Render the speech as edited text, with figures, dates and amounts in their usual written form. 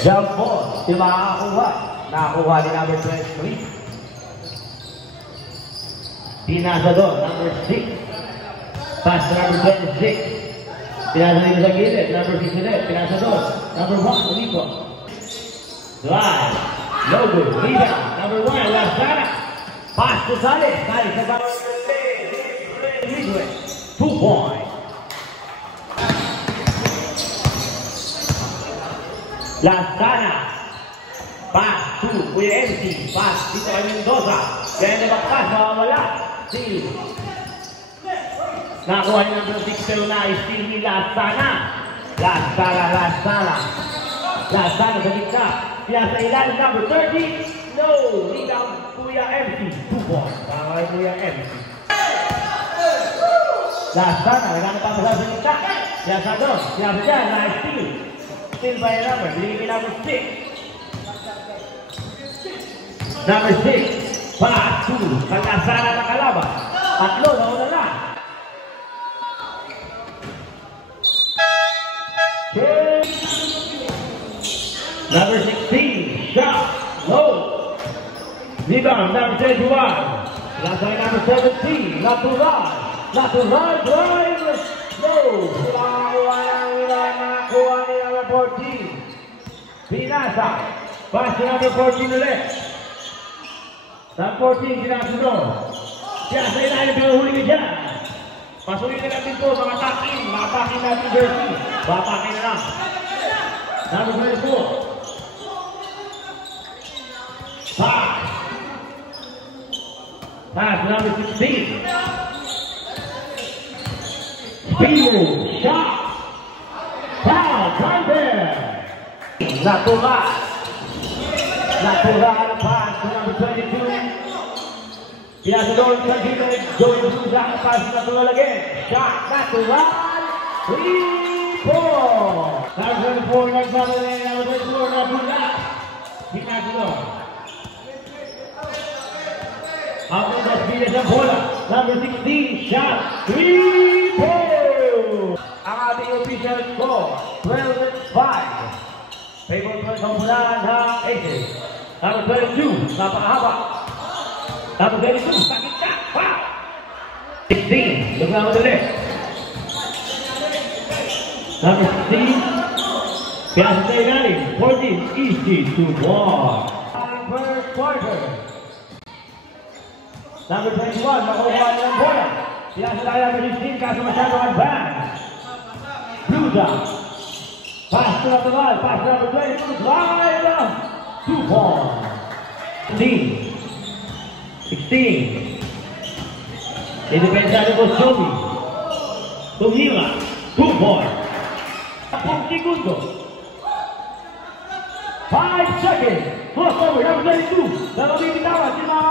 Jump ball. Di makakakuha. Nakakuha ni number 23. Pinasa doon, number 6. Pass to number 26. Pinasa dito sa gilid, number 6 ulit. Pinasa doon, number 1, Ulipo. Drive. No good. Rebound. Number 1, Lasana. Pass to Sales. Sales sa bawat 2 point. Lasana. Pass to Kuya MC. Pass dito kay Mendoza. Kaya nabakpas, mawawala. Si nakuha ni number 6 pero na-steal ni Lasana. Lasana sa gitna. Kaya sa ilalim number 30. No! Rebound Kuya MC. 2 points. Para kay Kuya MC. Lasana. Nagano pa sa gitna. Kaya sa doon. Kaya sa dyan. Na-steal. Steal by a number. Binigay number 6. Number 6. Pass to Lasana na kalaban. Tatlo na una lang. Number 16, shot, low. Rebound, number 21. Last time, number 17, natural, drive, low. Nakakuha ni number 14. Pinasa, pass to number 14 ulit. Number 14, pinasa doon. Kaya sa ilalim, pero huli ka dyan. Pasukin na natin ito, mga takin natin jersey. Batakin na lang. Number 24. Pass number 16. Speed, shot. Foul, right there. Natural pass to number 22. Pinasa doon, Joey Souza, pass natural again. Shot, natural. 3-4. Number 24, nagsabi na number 24, natural. Pinasa doon. Ang Dasbiles ang bola. Number 16, shot. 3-4. Ang ating official score, 12-5. Favorite point ng Bulaan ng Aces. Number 22, napakahaba. Number 22, sakit ka. Foul. 16, look naman ulit. Number 16, kaya sa tayo natin, 14, easy to walk. First quarter. Number 21, makukuha nilang bola. Sila sa tayo number 16, kaso masyadong advance. Souza. Pass to natural, pass to number 22, drive down. 2 points. 16. Idepensa ni Bosomi. Tumira. 2 points. 10 segundos. 5 seconds. Crossover, number 22. Nalabing bitawa si mga